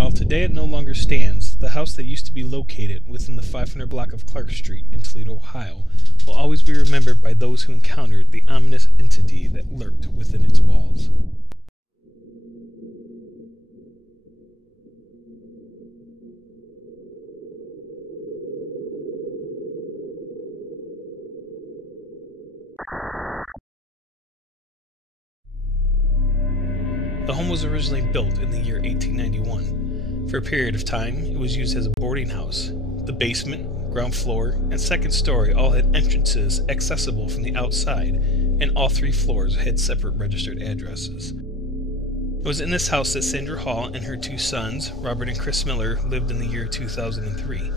While today it no longer stands, the house that used to be located within the 500 block of Clark Street in Toledo, Ohio, will always be remembered by those who encountered the ominous entity that lurked within its walls. The home was originally built in the year 1891. For a period of time, it was used as a boarding house. The basement, ground floor, and second story all had entrances accessible from the outside, and all 3 floors had separate registered addresses. It was in this house that Sandra Hall and her 2 sons, Robert and Chris Miller, lived in the year 2003.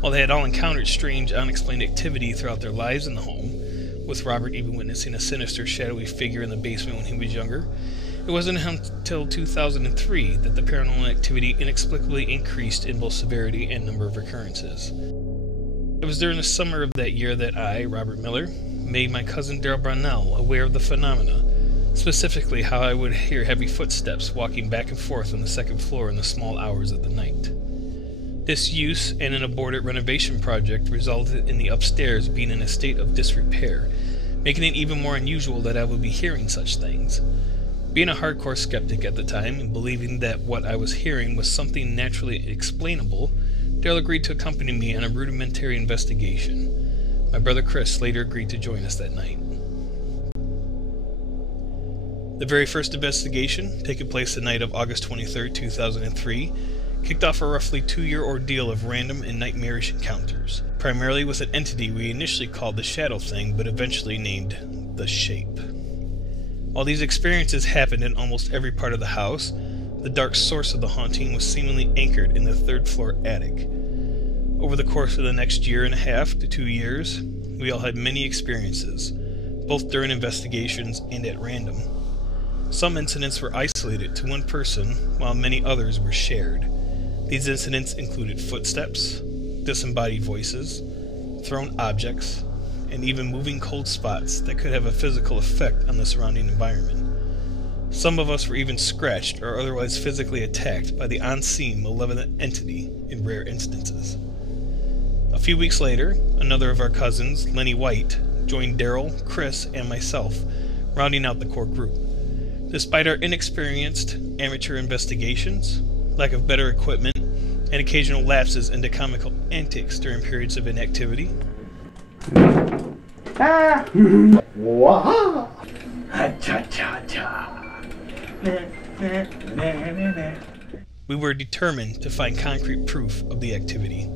While they had all encountered strange, unexplained activity throughout their lives in the home, with Robert even witnessing a sinister, shadowy figure in the basement when he was younger, it wasn't until 2003 that the paranormal activity inexplicably increased in both severity and number of recurrences. It was during the summer of that year that I, Robert Miller, made my cousin Daryl Brownell aware of the phenomena, specifically how I would hear heavy footsteps walking back and forth on the second floor in the small hours of the night. This use and an aborted renovation project resulted in the upstairs being in a state of disrepair, making it even more unusual that I would be hearing such things. Being a hardcore skeptic at the time and believing that what I was hearing was something naturally explainable, Daryl agreed to accompany me on a rudimentary investigation. My brother Chris later agreed to join us that night. The very first investigation, taking place the night of August 23, 2003, kicked off a roughly 2-year ordeal of random and nightmarish encounters, primarily with an entity we initially called the Shadow Thing but eventually named the Shape. While these experiences happened in almost every part of the house, the dark source of the haunting was seemingly anchored in the 3rd floor attic. Over the course of the next 1.5 to 2 years, we all had many experiences, both during investigations and at random. Some incidents were isolated to one person, while many others were shared. These incidents included footsteps, disembodied voices, thrown objects, and even moving cold spots that could have a physical effect on the surrounding environment. Some of us were even scratched or otherwise physically attacked by the unseen malevolent entity in rare instances. A few weeks later, another of our cousins, Lenny White, joined Daryl, Chris, and myself, rounding out the core group. Despite our inexperienced amateur investigations, lack of better equipment, and occasional lapses into comical antics during periods of inactivity, we were determined to find concrete proof of the activity,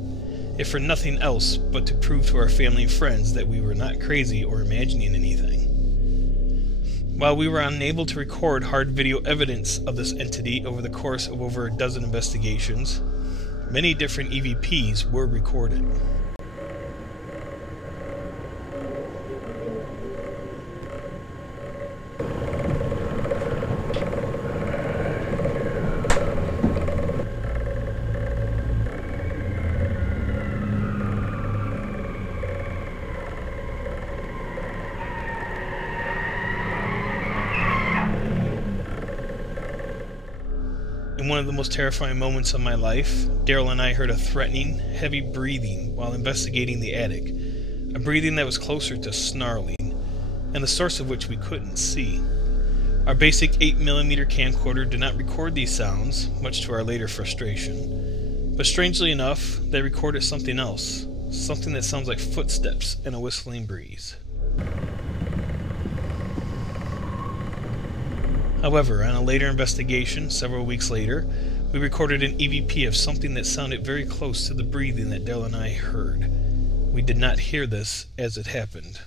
if for nothing else but to prove to our family and friends that we were not crazy or imagining anything. While we were unable to record hard video evidence of this entity over the course of over a dozen investigations, many different EVPs were recorded. In one of the most terrifying moments of my life, Daryl and I heard a threatening, heavy breathing while investigating the attic, a breathing that was closer to snarling, and the source of which we couldn't see. Our basic 8mm camcorder did not record these sounds, much to our later frustration, but strangely enough, they recorded something else, something that sounds like footsteps and a whistling breeze. However, on a later investigation, several weeks later, we recorded an EVP of something that sounded very close to the breathing that Daryl and I heard. We did not hear this as it happened.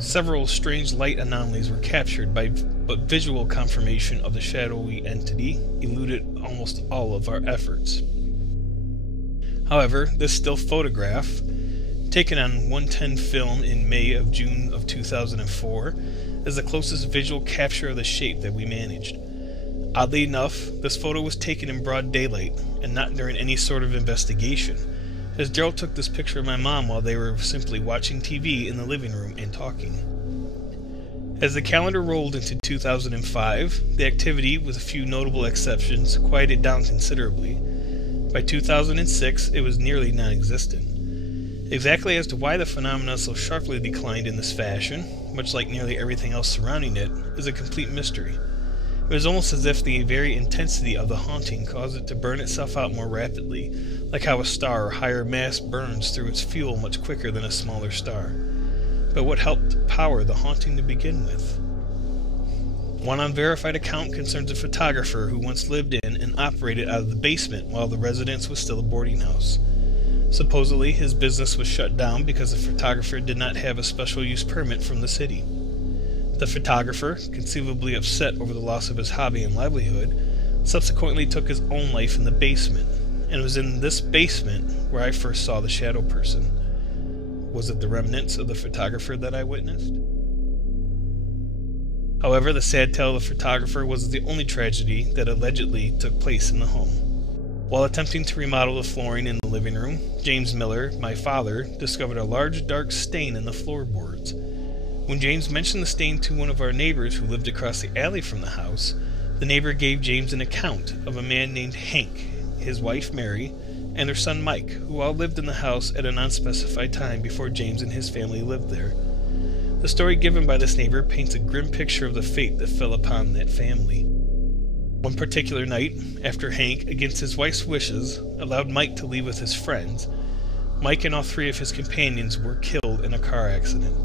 Several strange light anomalies were captured, but visual confirmation of the shadowy entity eluded almost all of our efforts. However, this still photograph, taken on 110 film in June of 2004, is the closest visual capture of the shape that we managed. Oddly enough, this photo was taken in broad daylight and not during any sort of investigation, as Daryl took this picture of my mom while they were simply watching TV in the living room and talking. As the calendar rolled into 2005, the activity, with a few notable exceptions, quieted down considerably. By 2006, it was nearly non-existent. Exactly as to why the phenomena so sharply declined in this fashion, much like nearly everything else surrounding it, is a complete mystery. It was almost as if the very intensity of the haunting caused it to burn itself out more rapidly, like how a star or higher mass burns through its fuel much quicker than a smaller star. But what helped power the haunting to begin with? One unverified account concerns a photographer who once lived in and operated out of the basement while the residence was still a boarding house. Supposedly, his business was shut down because the photographer did not have a special use permit from the city. The photographer, conceivably upset over the loss of his hobby and livelihood, subsequently took his own life in the basement, and it was in this basement where I first saw the shadow person. Was it the remnants of the photographer that I witnessed? However, the sad tale of the photographer was the only tragedy that allegedly took place in the home. While attempting to remodel the flooring in the living room, James Miller, my father, discovered a large dark stain in the floorboards. When James mentioned the stain to one of our neighbors who lived across the alley from the house, the neighbor gave James an account of a man named Hank, his wife Mary, and their son Mike, who all lived in the house at an unspecified time before James and his family lived there. The story given by this neighbor paints a grim picture of the fate that fell upon that family. One particular night, after Hank, against his wife's wishes, allowed Mike to leave with his friends, Mike and all three of his companions were killed in a car accident.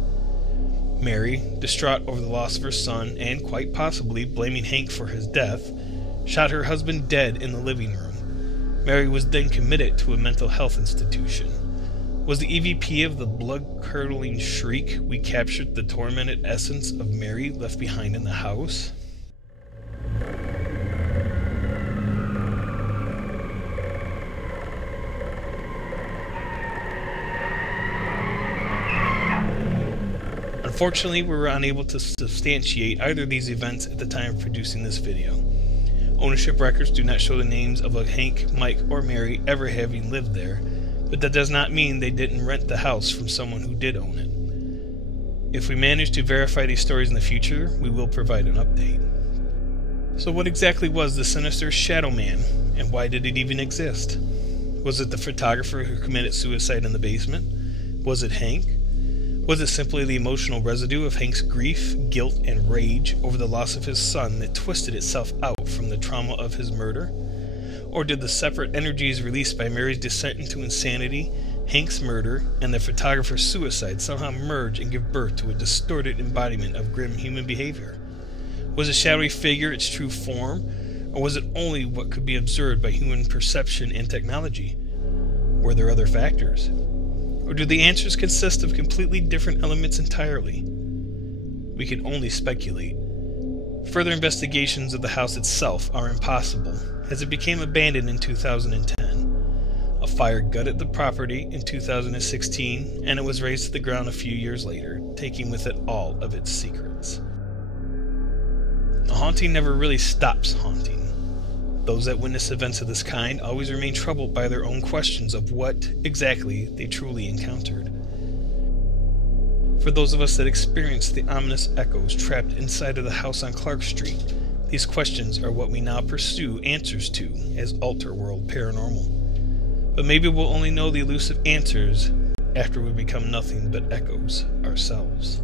Mary, distraught over the loss of her son and, quite possibly, blaming Hank for his death, shot her husband dead in the living room. Mary was then committed to a mental health institution. Was the EVP of the blood-curdling shriek we captured the tormented essence of Mary left behind in the house? Unfortunately, we were unable to substantiate either of these events at the time of producing this video. Ownership records do not show the names of Hank, Mike, or Mary ever having lived there, but that does not mean they didn't rent the house from someone who did own it. If we manage to verify these stories in the future, we will provide an update. So what exactly was the sinister Shadow Man, and why did it even exist? Was it the photographer who committed suicide in the basement? Was it Hank? Was it simply the emotional residue of Hank's grief, guilt, and rage over the loss of his son that twisted itself out from the trauma of his murder? Or did the separate energies released by Mary's descent into insanity, Hank's murder, and the photographer's suicide somehow merge and give birth to a distorted embodiment of grim human behavior? Was the shadowy figure its true form, or was it only what could be observed by human perception and technology? Were there other factors? Or do the answers consist of completely different elements entirely? We can only speculate. Further investigations of the house itself are impossible, as it became abandoned in 2010. A fire gutted the property in 2016, and it was razed to the ground a few years later, taking with it all of its secrets. The haunting never really stops haunting. Those that witness events of this kind always remain troubled by their own questions of what, exactly, they truly encountered. For those of us that experienced the ominous echoes trapped inside of the house on Clark Street, these questions are what we now pursue answers to as Alterworld Paranormal. But maybe we'll only know the elusive answers after we become nothing but echoes ourselves.